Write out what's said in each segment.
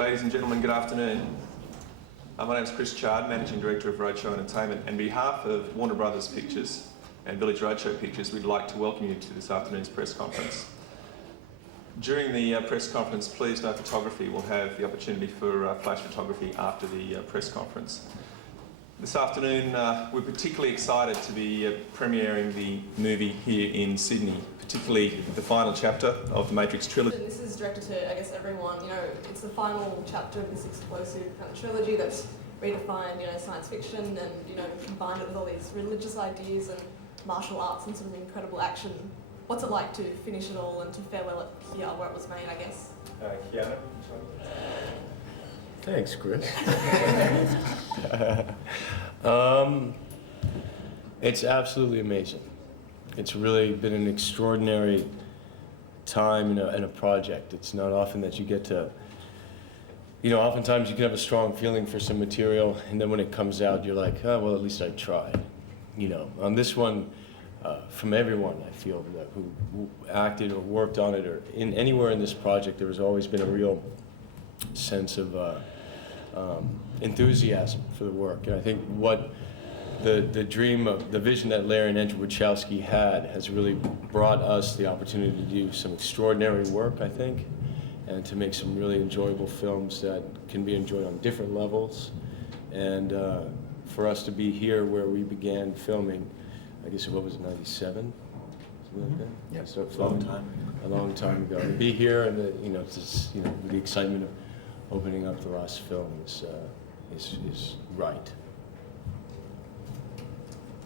Ladies and gentlemen, good afternoon. My name is Chris Chard, Managing Director of Roadshow Entertainment. On behalf of Warner Brothers Pictures and Village Roadshow Pictures, we'd like to welcome you to this afternoon's press conference. During the press conference, please no photography. We'll have the opportunity for flash photography after the press conference. This afternoon, we're particularly excited to be premiering the movie here in Sydney, particularly the final chapter of the Matrix trilogy. This is directed to, I guess, everyone. You know, it's the final chapter of this explosive kind of trilogy that's redefined, you know, science fiction and, you know, combined it with all these religious ideas and martial arts and sort of incredible action. What's it like to finish it all and to farewell it here where it was made, I guess? Keanu? Thanks, Chris. It's absolutely amazing. It's really been an extraordinary time in a project. It's not often that you get to, you know, oftentimes you can have a strong feeling for some material, and then when it comes out, you're like, oh, well, at least I tried. You know, on this one, from everyone, I feel, that who acted or worked on it, or anywhere in this project, there has always been a real sense of enthusiasm for the work. And I think what the dream of the vision that Larry and Andrew Wachowski had has really brought us the opportunity to do some extraordinary work, I think, and to make some really enjoyable films that can be enjoyed on different levels. And for us to be here where we began filming, I guess, what was it, 97? Something like that? Yeah, So a long time. A long time ago. To be here and you know, just, you know, the excitement of opening up the last film is right.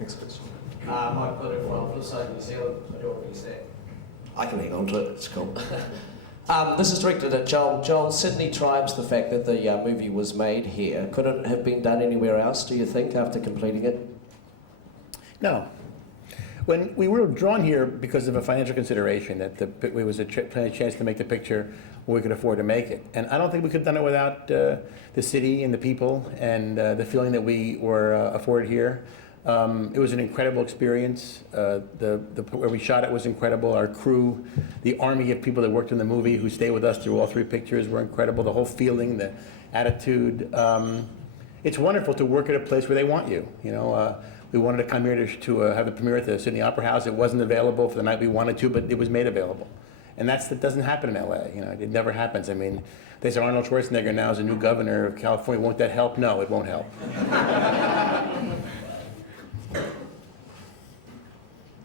Next question. Mike Glitter from Flipside New Zealand. I don't want to say. I can hang on to it, it's cool. This is directed at Joel. Joel, Sydney tribes the fact that the movie was made here. Could it have been done anywhere else, do you think, after completing it? No. When we were drawn here because of a financial consideration, that it was a chance to make the picture when we could afford to make it. And I don't think we could have done it without the city and the people and the feeling that we were afforded here. It was an incredible experience. Where we shot it was incredible. Our crew, the army of people that worked in the movie who stayed with us through all three pictures were incredible. The whole feeling, the attitude. It's wonderful to work at a place where they want you. You know, we wanted to come here to have the premiere at the Sydney Opera House. It wasn't available for the night we wanted to, but it was made available. And that doesn't happen in LA. You know, it never happens. I mean, they say Arnold Schwarzenegger now is a new governor of California. Won't that help? No, it won't help.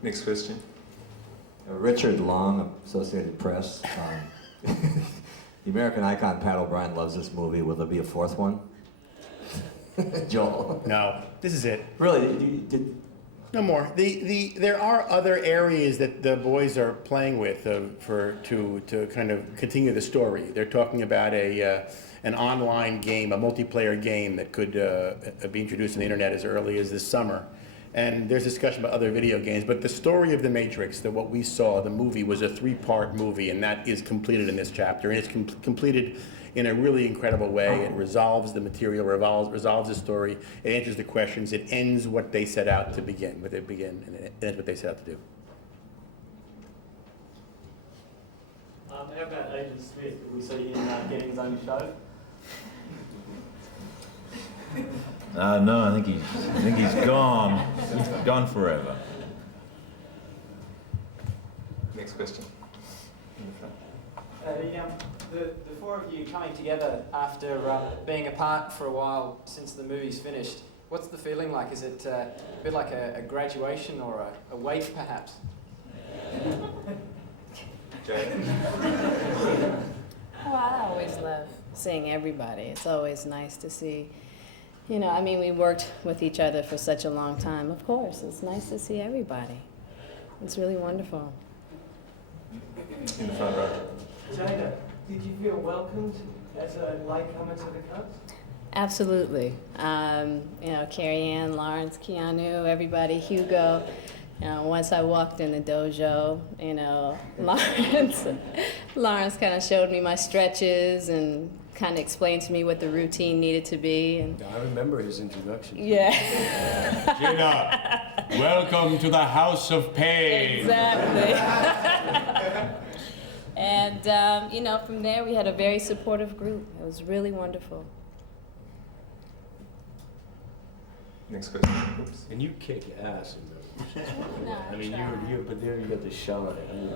Next question. Richard Long, Associated Press. The American icon Pat O'Brien loves this movie. Will there be a fourth one? Joel. No, this is it. Really? No more. There are other areas that the boys are playing with to kind of continue the story. They're talking about an online game, a multiplayer game that could be introduced on the internet as early as this summer. And there's discussion about other video games, but the story of The Matrix, what we saw, the movie, was a three-part movie, and that is completed in this chapter. And it's completed in a really incredible way. It resolves the material, resolves the story, it answers the questions, it ends what they set out to begin, and it ends what they set out to do. How about Agent Smith? Will we see him getting his own show? No, I think he's gone. He's gone forever. Next question. The four of you coming together after being apart for a while since the movie's finished, what's the feeling like? Is it a bit like a graduation or a wake, perhaps? Jane? Oh, I always love seeing everybody. It's always nice to see, you know, I mean, we worked with each other for such a long time. Of course, it's nice to see everybody. It's really wonderful. In the front row. Jada, did you feel welcomed as a latecomer to the cast? Absolutely. You know, Carrie Ann, Lawrence, Keanu, everybody, Hugo. You know, once I walked in the dojo, you know, Lawrence kind of showed me my stretches and kind of explained to me what the routine needed to be. And I remember his introduction. yeah. Gina, welcome to the House of Pain. Exactly. And, you know, from there we had a very supportive group. It was really wonderful. Next question. Oops. And you kick ass in those. No, I mean, but there you got the shine. I mean,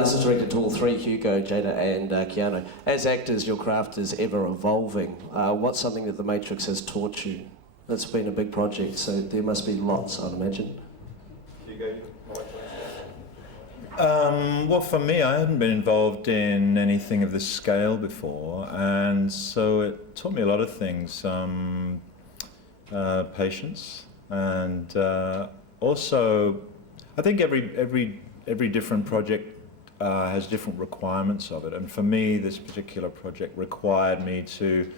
This is directed to all three, Hugo, Jada and Keanu. As actors, your craft is ever evolving. What's something that The Matrix has taught you? That's been a big project, so there must be lots, I'd imagine. Hugo, Well, for me, I hadn't been involved in anything of this scale before, and so it taught me a lot of things. Patience, and also, I think every different project has different requirements of it, and for me, this particular project required me to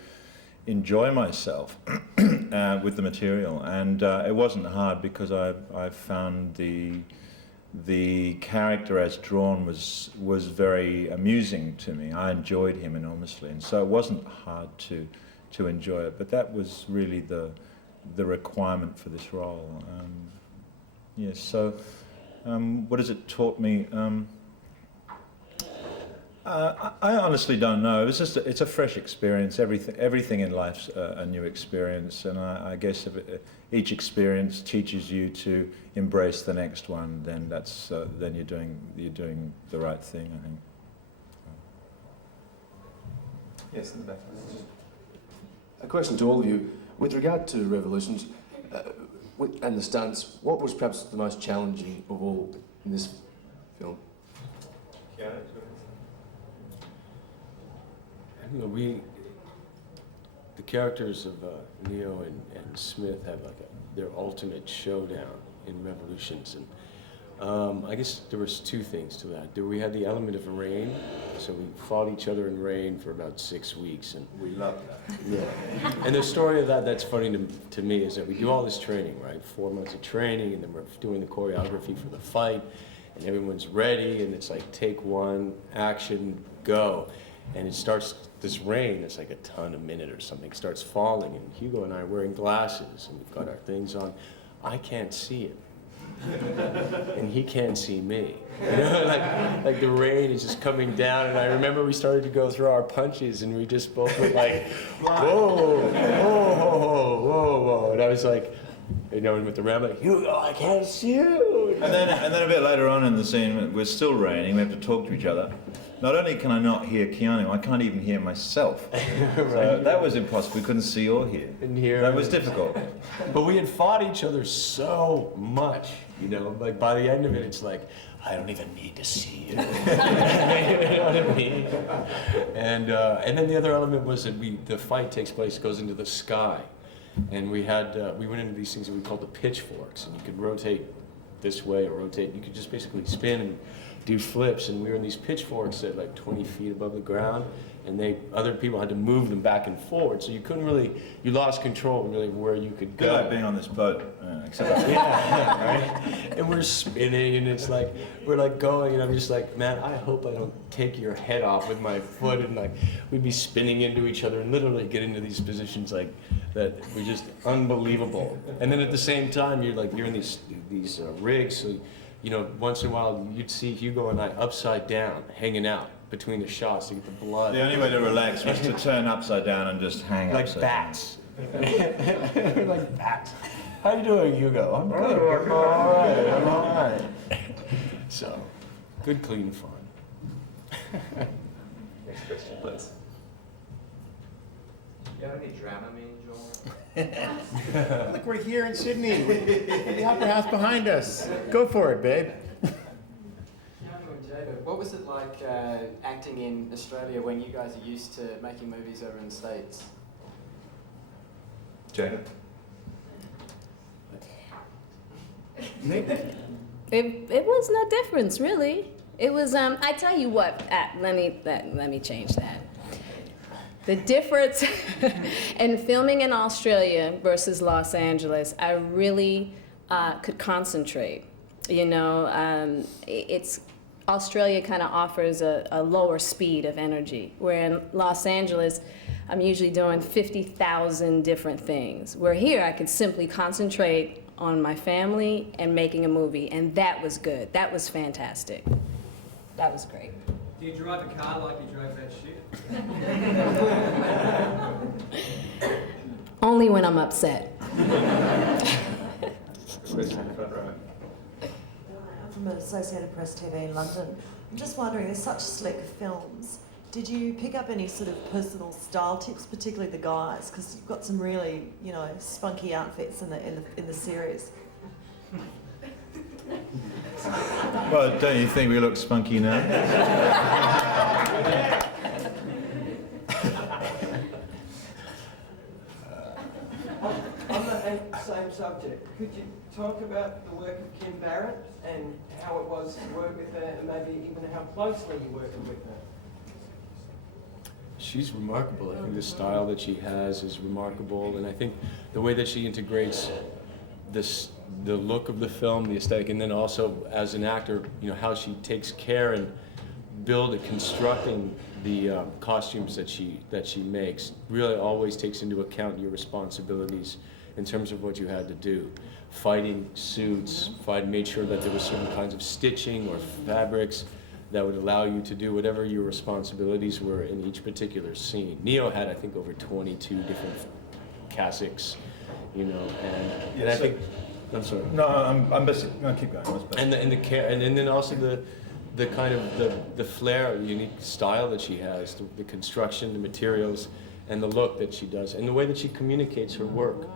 enjoy myself with the material, and it wasn't hard because I found the character as drawn was very amusing to me. I enjoyed him enormously, and so it wasn't hard to enjoy it. But that was really the requirement for this role. Yes. So, what has it taught me? I honestly don't know. It's a fresh experience. Everything in life's a new experience, and I guess if each experience teaches you to embrace the next one, then then you're doing the right thing, I think. Yes, in the back. A question to all of you. With regard to Revolutions and the stunts, what was perhaps the most challenging of all in this film? Keanu, you know, the characters of Neo and Smith have like their ultimate showdown in Revolutions, and I guess there was two things to that. We had the element of rain, so we fought each other in rain for about 6 weeks, and we love that. yeah. And the story of that's funny to me is that we do all this training, right? 4 months of training, and then we're doing the choreography for the fight, and everyone's ready, and it's like take one, action, go. And it starts, this rain, it's like a ton a minute or something, starts falling, and Hugo and I are wearing glasses, and we've got our things on. I can't see it, and he can't see me. You know, like the rain is just coming down, and I remember we started to go through our punches, and we just both were like, whoa, whoa, whoa, whoa, whoa, and I was like, you know, with the ram, like, Hugo, I can't see you. And then a bit later on in the scene, we're still raining, we have to talk to each other. Not only can I not hear Keanu, I can't even hear myself. Right. So that was impossible. We couldn't see or hear. That was difficult. But we had fought each other so much, you know, like by the end of it, it's like, I don't even need to see you. You know what I mean? And then the other element was that the fight takes place, goes into the sky. And we went into these things that we called the pitchforks, and you could rotate this way or rotate, you could just basically spin and do flips, and we were in these pitchforks at like 20 feet above the ground, and other people had to move them back and forward, so you couldn't really, you lost control really of where you could go. Good like being on this boat, except yeah, right? And we're spinning, and it's like, we're like going, and I'm just like, man, I hope I don't take your head off with my foot, and like, we'd be spinning into each other and literally get into these positions like, that were just unbelievable. And then at the same time, you're in these rigs, so, you know, once in a while, you'd see Hugo and I upside down, hanging out between the shots to get the blood. The only way to relax was to turn upside down and just hang like upside bats. Like bats. How you doing, Hugo? I'm good. I'm all right. I'm all right. So, good, clean fun. Next question, please. You have any Dramamine, Joel? Look, we're here in Sydney. The Opera House behind us. Go for it, babe. Jada, what was it like acting in Australia when you guys are used to making movies over in the States? Jada? It was no difference, really. It was, I tell you what, let me change that. The difference in filming in Australia versus Los Angeles, I really could concentrate. You know, Australia kind of offers a lower speed of energy, where in Los Angeles, I'm usually doing 50,000 different things. Where here, I could simply concentrate on my family and making a movie, and that was good. That was fantastic. that was great. Do you drive a car like you drove that ship? Only when I'm upset. Question in the front row. I'm from Associated Press TV in London. I'm just wondering, there's such slick films. Did you pick up any sort of personal style tips, particularly the guys? Because you've got some really, you know, spunky outfits in the series. Well, don't you think we look spunky now? On the same subject, could you talk about the work of Kim Barrett and how it was to work with her, and maybe even how closely you worked with her? She's remarkable. I think the style that she has is remarkable, and I think the way that she integrates the look of the film, the aesthetic, and then also as an actor, you know, how she takes care and constructing the costumes that she makes, really always takes into account your responsibilities in terms of what you had to do. Fighting suits, made sure that there were certain kinds of stitching or fabrics that would allow you to do whatever your responsibilities were in each particular scene. Neo had, I think, over 22 different cassocks, you know, and I think, I'm sorry. No, I'm busy. No, keep going. And the care, and then also the kind of the flair, the unique style that she has, the construction, the materials, and the look that she does, and the way that she communicates her work.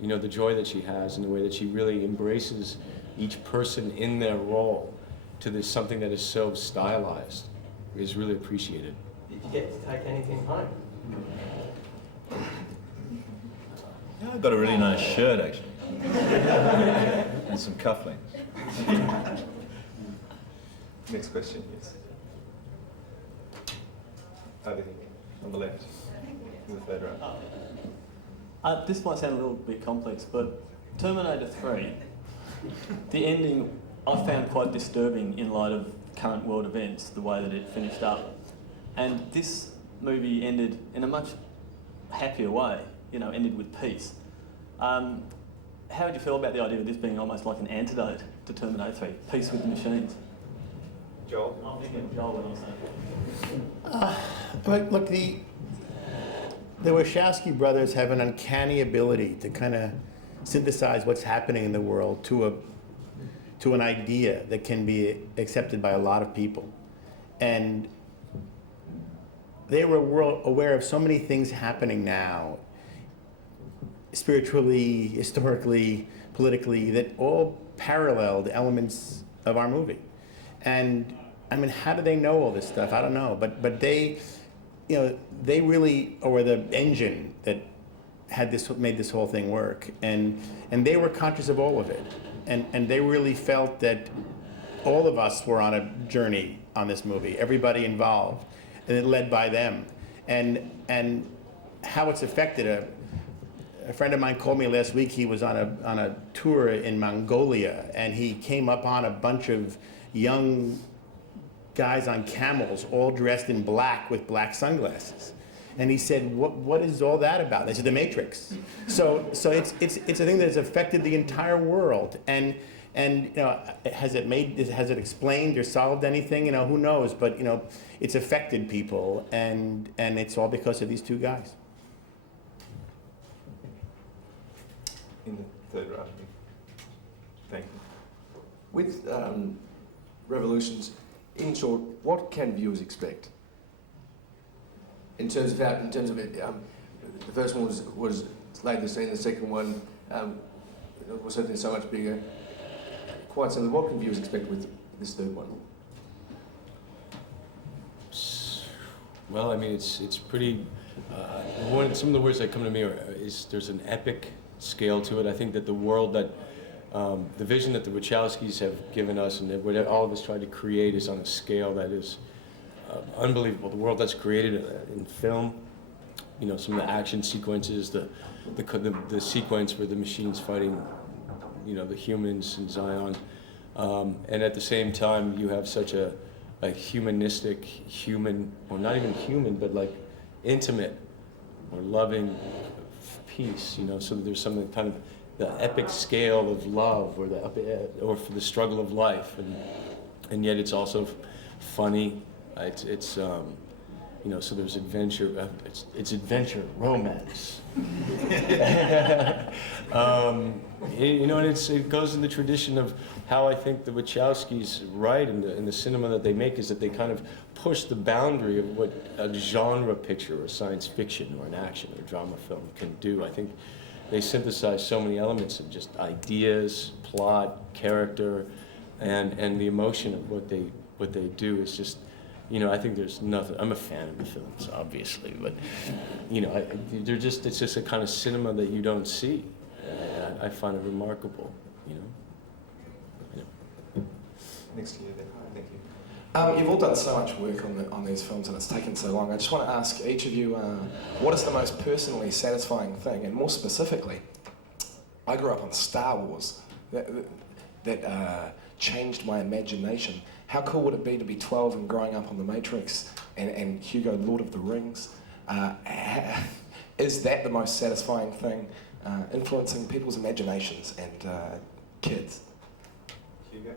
You know, the joy that she has, and the way that she really embraces each person in their role to this something that is so stylized is really appreciated. Did you get to take anything home? Yeah, I got a really nice shirt actually, and some cufflinks. Next question, yes. Over here, on the left, in the third row. This might sound a little bit complex, but Terminator 3, the ending I found quite disturbing in light of current world events, the way that it finished up. And this movie ended in a much happier way, you know, ended with peace. How would you feel about the idea of this being almost like an antidote to Terminator 3, peace with the machines? Joel? I'm thinking of Joel when I say Look, the Wachowski brothers have an uncanny ability to kind of synthesize what's happening in the world to an idea that can be accepted by a lot of people. And they were aware of so many things happening now, spiritually, historically, politically, that all paralleled elements of our movie. And I mean, how do they know all this stuff? I don't know, but they, you know, they really were the engine that made this whole thing work, and they were conscious of all of it, and they really felt that all of us were on a journey on this movie, everybody involved, and it led by them, and how it's affected. A friend of mine called me last week. He was on a tour in Mongolia, and he came up on a bunch of young guys on camels, all dressed in black with black sunglasses. And he said, "What is all that about?" They said, "The Matrix." So it's a thing that has affected the entire world. And you know, has it explained or solved anything? You know, who knows? But you know, it's affected people, and it's all because of these two guys. In the third row. Thank you. With Revolutions, in short, what can viewers expect? In terms of it, the first one was laid the scene. The second one was certainly so much bigger. Quite simply, what can viewers expect with this third one? Well, I mean, it's pretty. Some of the words that come to me is there's an epic scale to it. I think that the world that the vision that the Wachowskis have given us and that what all of us tried to create is on a scale that is unbelievable. The world that's created in film, you know, some of the action sequences, the sequence where the machine's fighting, you know, the humans in Zion, and at the same time you have such a humanistic, or not even human, but like intimate or loving peace, you know. So there's something kind of the epic scale of love, or for the struggle of life, and yet it's also funny. It's you know, so there's adventure. It's adventure romance. You know, and it goes in the tradition of how I think the Wachowskis write in the cinema that they make, is that they kind of push the boundary of what a genre picture or science fiction or an action or drama film can do. I think they synthesize so many elements of just ideas, plot, character, and the emotion of what they do is just, you know, I think there's nothing. I'm a fan of the films, obviously, but you know, it's just a kind of cinema that you don't see. I find it remarkable, you know. Next to you then. Thank you. You've all done so much work on these films, and it's taken so long. I just want to ask each of you, what is the most personally satisfying thing? And more specifically, I grew up on Star Wars. That changed my imagination. How cool would it be to be 12 and growing up on The Matrix and Hugo, Lord of the Rings? Is that the most satisfying thing, influencing people's imaginations and kids? Hugo?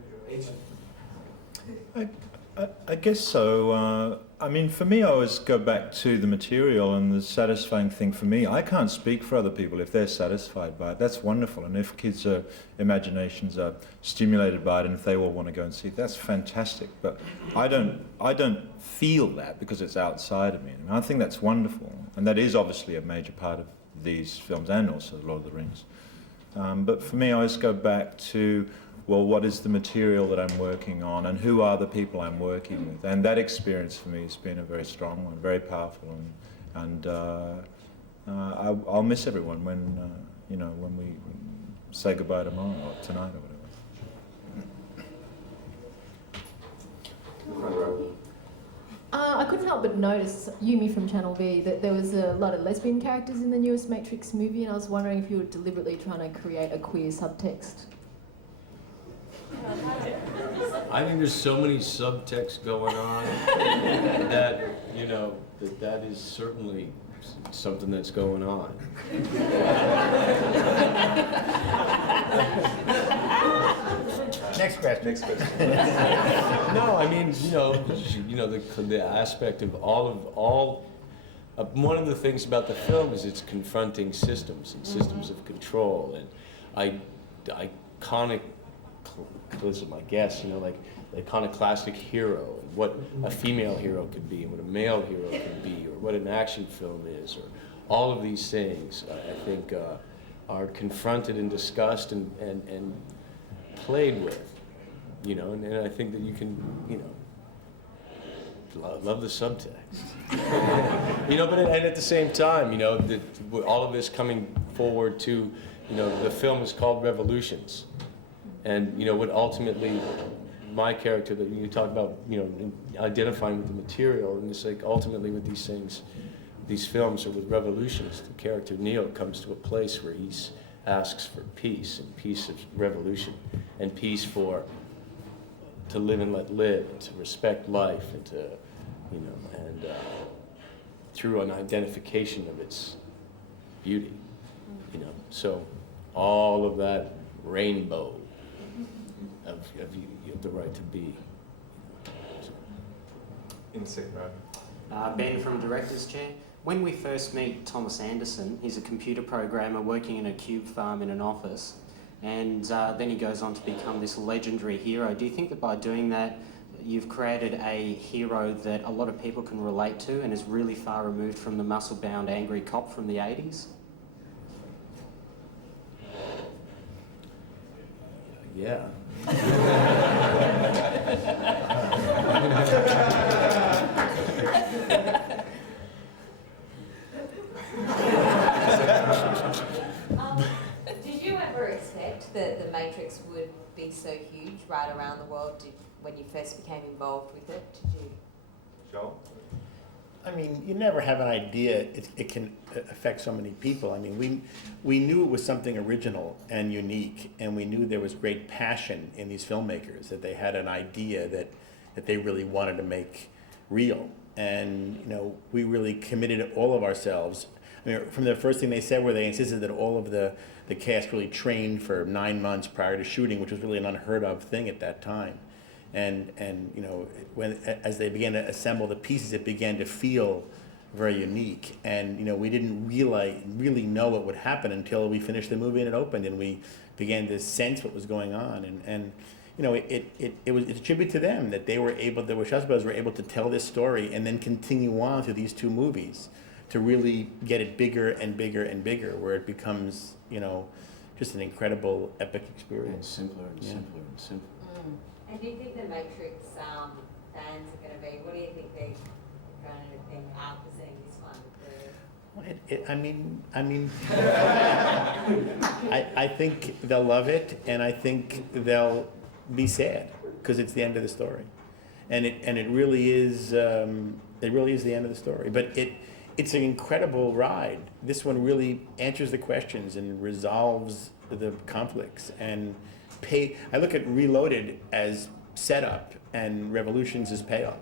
I guess so. I mean, for me, I always go back to the material, and the satisfying thing for me, I can't speak for other people. If they're satisfied by it, that's wonderful. And if kids' imaginations are stimulated by it, and if they all want to go and see it, that's fantastic. But I don't feel that because it's outside of me. I mean, I think that's wonderful. And that is obviously a major part of these films, and also Lord of the Rings. But for me, I always go back to, well, what is the material that I'm working on, and who are the people I'm working with? And that experience for me has been a very strong one, very powerful, and I'll miss everyone when you know, when we say goodbye tomorrow or tonight or whatever. I couldn't help but notice, Yumi from Channel V, that there was a lot of lesbian characters in the newest Matrix movie, and I was wondering if you were deliberately trying to create a queer subtext. I think there's so many subtexts going on that, you know, that is certainly something that's going on. Next question. Next question. No, I mean, you know, the aspect of one of the things about the film is it's confronting systems and systems of control, and iconic. Those are my guess, you know, like the iconoclastic hero, and what a female hero could be, and what a male hero could be, or what an action film is, or all of these things, I think, are confronted and discussed and played with, you know, and I think that you can, you know, love the subtext, you know, but and at the same time, you know, all of this coming forward to, you know, the film is called Revolutions. And, you know, what ultimately, my character that you talk about, you know, identifying with the material, and it's like ultimately with these things, these films, or with Revolutions, the character Neo comes to a place where he asks for peace, and peace of revolution, and peace to live and let live, and to respect life, and to, you know, and through an identification of its beauty, you know. So all of that rainbow of the right to be. In the second row. Ben from Director's Chair. When we first meet Thomas Anderson, he's a computer programmer working in a cube farm in an office, and then he goes on to become this legendary hero. Do you think that by doing that, you've created a hero that a lot of people can relate to and is really far removed from the muscle-bound angry cop from the 80s? Yeah. Did you ever expect that The Matrix would be so huge right around the world when you first became involved with it? Did you? Joel? I mean, you never have an idea it can affect so many people. I mean, we knew it was something original and unique, and we knew there was great passion in these filmmakers, that they had an idea that they really wanted to make real. And, you know, we really committed all of ourselves. I mean, from the first thing they said, where they insisted that all of the cast really trained for 9 months prior to shooting, which was really an unheard of thing at that time. and you know, as they began to assemble the pieces, it began to feel very unique. And you know, we didn't really know what would happen until we finished the movie and it opened, and we began to sense what was going on. And you know, it's a tribute to them that they were able, the Wachowski brothers were able to tell this story and then continue on through these two movies to really get it bigger and bigger and bigger, where it becomes, you know, just an incredible epic experience. Simpler and simpler and simpler. And do you think the Matrix fans are going to be, what do you think they're going to think after seeing this one? I think they'll love it, and I think they'll be sad because it's the end of the story, and it really is the end of the story. But it's an incredible ride. This one really answers the questions and resolves the conflicts. And I look at Reloaded as setup and Revolutions as payoff.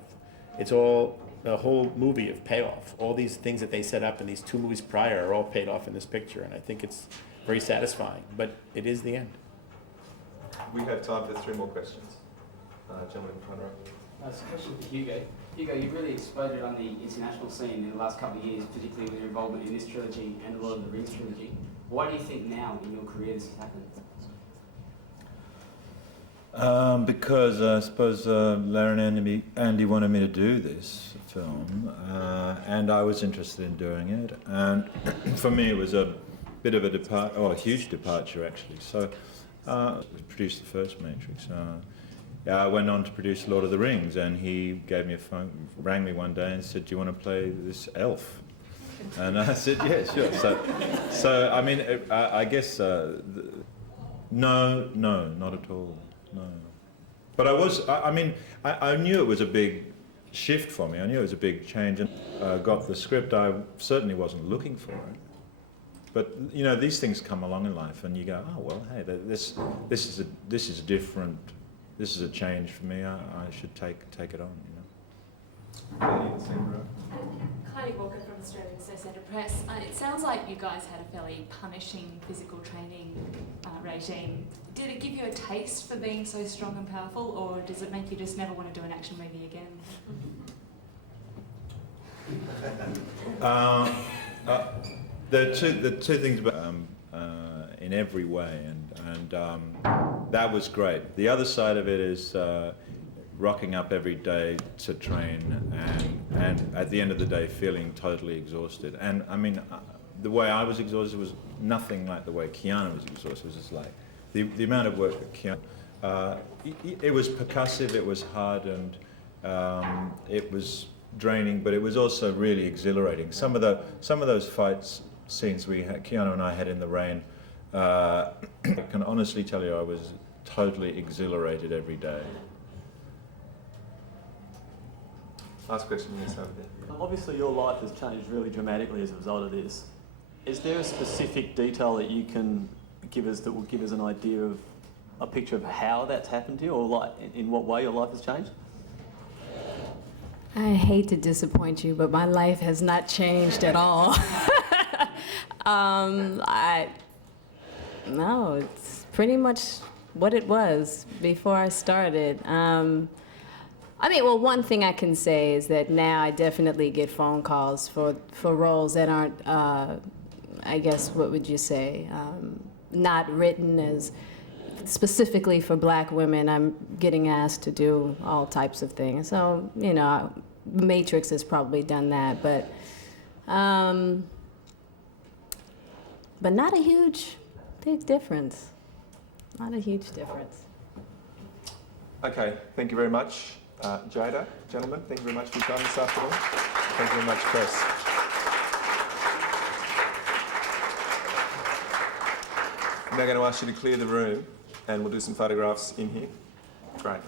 It's all the whole movie of payoff. All these things that they set up in these two movies prior are all paid off in this picture, and I think it's very satisfying. But it is the end. We have time for 3 more questions. Gentleman in front row. It's a question for Hugo. Hugo, you've really exploded on the international scene in the last couple of years, particularly with your involvement in this trilogy and a lot of the Rings trilogy. Why do you think now in your career this has happened? Because I suppose Larry and Andy wanted me to do this film, and I was interested in doing it. And for me, it was a bit of a a huge departure actually. So I produced the first Matrix. I went on to produce Lord of the Rings, and he gave me a phone, rang me one day and said, "Do you want to play this elf?" And I said, "Yeah, sure." So I mean, I guess no, not at all. No, but I knew it was a big shift for me. I knew it was a big change, and got the script. I certainly wasn't looking for it, but you know, these things come along in life, and you go, "Oh well, hey, this is different. This is a change for me. I should take it on." You know. Kylie Walker from Australian Associated Press. It sounds like you guys had a fairly punishing physical training regime. Did it give you a taste for being so strong and powerful, or does it make you just never want to do an action movie again? The two things about in every way, and that was great. The other side of it is rocking up every day to train, and at the end of the day feeling totally exhausted. And I mean, the way I was exhausted was nothing like the way Keanu was exhausted. It was just like the amount of work that Keanu. It was percussive, it was hard, and it was draining, but it was also really exhilarating. Some of those fights scenes Keanu and I had in the rain. I can honestly tell you, I was totally exhilarated every day. Last question, yes, over there. Obviously, your life has changed really dramatically as a result of this. Is there a specific detail that you can give us that will give us an idea of a picture of how that's happened to you, or like in what way your life has changed? I hate to disappoint you, but my life has not changed at all. No, it's pretty much what it was before I started. One thing I can say is that now I definitely get phone calls for roles that aren't, I guess, what would you say, not written as specifically for black women. I'm getting asked to do all types of things. So, you know, Matrix has probably done that, but not a huge, big difference. Not a huge difference. Okay, thank you very much. Jada, gentlemen, thank you very much for your time this afternoon. Thank you very much, Chris. I'm now going to ask you to clear the room, and we'll do some photographs in here. Great.